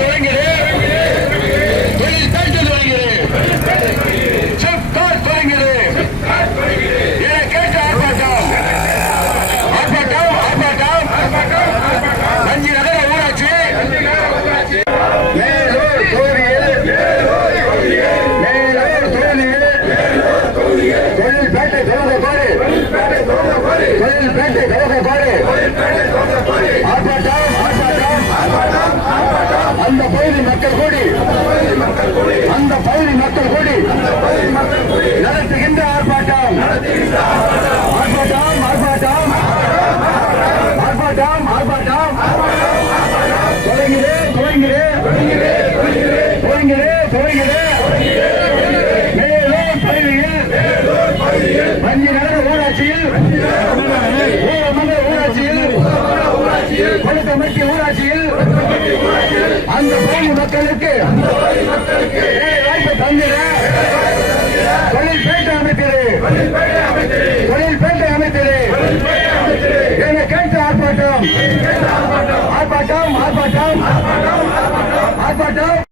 தொடங்குது. தொழில் தாய்ச்சல் வருகிறது செப்கார் தொடங்குது. என கேட்ட ஆர்ப்பாட்டம். ஆர்ப்பாட்டம் நகர ஊராட்சி. மேலூர் கோரியில் மேலூர் தொழில் தொழில் அந்த பகுதி மக்கள் கூடி அந்த பகுதி மக்கள் கூடி நடத்துகின்ற ஆர்ப்பாட்டம். ஆர்ப்பாட்டம் ஆர்ப்பாட்டம் ஆர்ப்பாட்டம் ஆர்ப்பாட்டம். தொடங்கிறேன் தொடங்கிறேன் தொடங்கிறேன் தொடங்கிறேன் மேலும் பகுதியில் வஞ்சி நகர ஊராட்சியில் ஊரமன்ற ஊராட்சியில் கொழுக்கமட்டி ஊராட்சியில் அந்த பகுதி மக்களுக்கு வாய்ப்பு தந்திர தொழில் பேட்டை அமைத்திரு தொழில் பேட்டை அமைத்திரு என கேட்ட ஆர்ப்பாட்டம் ஆர்ப்பாட்டம் ஆர்ப்பாட்டம் ஆர்ப்பாட்டம்.